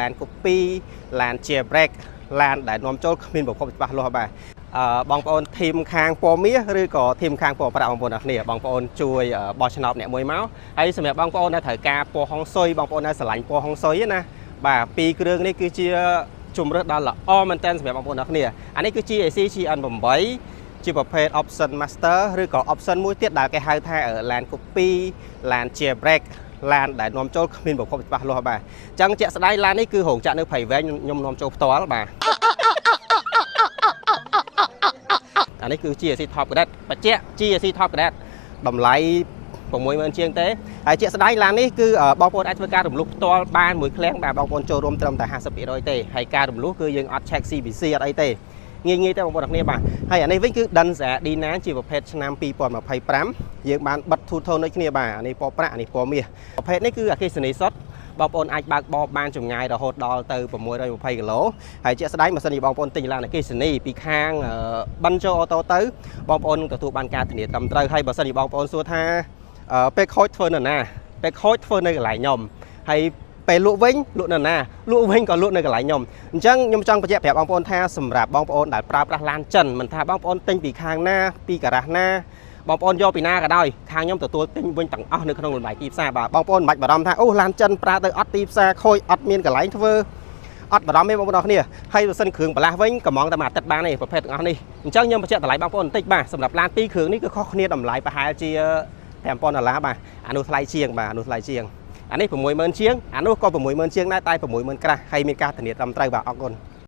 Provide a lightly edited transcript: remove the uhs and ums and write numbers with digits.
ឡានកូពីឡានជា break ឡានដែលនាំចូលគ្មានប្រភពច្បាស់លាស់បាទបងប្អូនធីមខាងពណ៌មាសឬក៏ធីមខាងពណ៌ប្រាក់បងប្អូនអរគ្នាបងប្អូនជួយបោះឆ្នោតអ្នកមួយមកហើយសម្រាប់បងប្អូនដែលត្រូវការពណ៌ហុងស៊ុយបងប្អូនដែលស្រឡាញ់ពណ៌ហុងស៊ុយណាបាទពីរគ្រឿងនេះគឺជាជំរើសដ៏ល្អមែនទែនសម្រាប់បងប្អូនអរគ្នាអានេះគឺ GAC GN8 ជាប្រភេទ option master ឬក៏ option មួយទៀតដែលគេហៅថាឡាន copy ឡានជា break ឡានដែលនាំចូលគ្មានប្រភពច្បាស់លាស់បាទអញ្ចឹងជាក់ស្ដែងឡាននេះគឺរោងចក្រនៅព្រៃវែងខ្ញុំនាំចូលផ្ទាល់បាទអានេះគឺ GAC Top Cadet បច្ចៈ GAC Top Cadet តម្លៃ 60000 ជាងទេហើយជាក់ស្ដែងឡាននេះគឺបងប្អូនអាចធ្វើការរំលោះផ្ទាល់បានមួយឃ្លាំងបាទបងប្អូនចូលរួមត្រឹមតែ 50% ទេហើយការរំលោះគឺយើងអត់ check CBC អត់អីទេងាយទេបងប្អូនគ្នាបាទហើយអានេះវិញគឺ Denza D9 ជាប្រភេទឆ្នាំ 2025 យើងបានបិទ Two Tone ដូចគ្នាបាទអានេះពណ៌ប្រាក់អានេះពណ៌មាសប្រភេទនេះគឺអគ្គិសនីសុទ្ធបងប្អូនអាចបើកបបបានចម្ងាយរហូតដល់ទៅ620គីឡូហើយជាក់ស្ដែងបើសិនជាបងប្អូនទិញឡានអគ្គិសនីពីខាងបិណ្ឌចូលអូតូទៅបងប្អូននឹងទទួលបានការធានាត្រឹមត្រូវហើយបើសិនជាបងប្អូនសួរថាពេលខូចធ្វើនៅណាពេលខូចធ្វើនៅកន្លែងខ្ញុំហើយពេលលក់វិញលក់នៅណាលក់វិញក៏លក់នៅកន្លែងខ្ញុំអញ្ចឹងខ្ញុំចង់បញ្ជាក់ប្រាប់បងប្អូនថាសម្រាប់បងប្អូនដែលប្រើប្រាស់ឡានចិនមិនថាបងប្អូនទិញពីខាងណាពីការ៉ាសណាបងប្អូនយកពីណាក៏ដោយខាងខ្ញុំទទួលទិញវិញទាំងអស់នៅក្នុងតម្លៃទីផ្សារបាទបងប្អូនមិនបាច់បារម្ភថាអូឡានចិនប្រើទៅអត់ទីផ្សារខូចអត់មានកន្លែងធ្វើអត់បារម្ភទេបងប្អូនអរគ្នាហើយបើសិនគ្រឿងបន្លាស់វិញកំងតែមួយអាទិត្យបានទេប្រភេទទាំងអស់នេះអញ្ចឹងខ្ញុំបញ្ជាក់តម្លៃបងប្អូនបន្តិចបាទសម្រាប់ឡានពីរគ្រឿងនេះគឺខុសគ្នាតម្លៃប្រហែលជា$5000បាទអានោះថ្លៃជាងបាទអានោះថ្លៃជាងអានេះ60000ជាងអានោះក៏60000ជាងដែរតែ60000ក្រាស់ហើយមានការធានាត្រឹមត្រូវបាទអរគុណ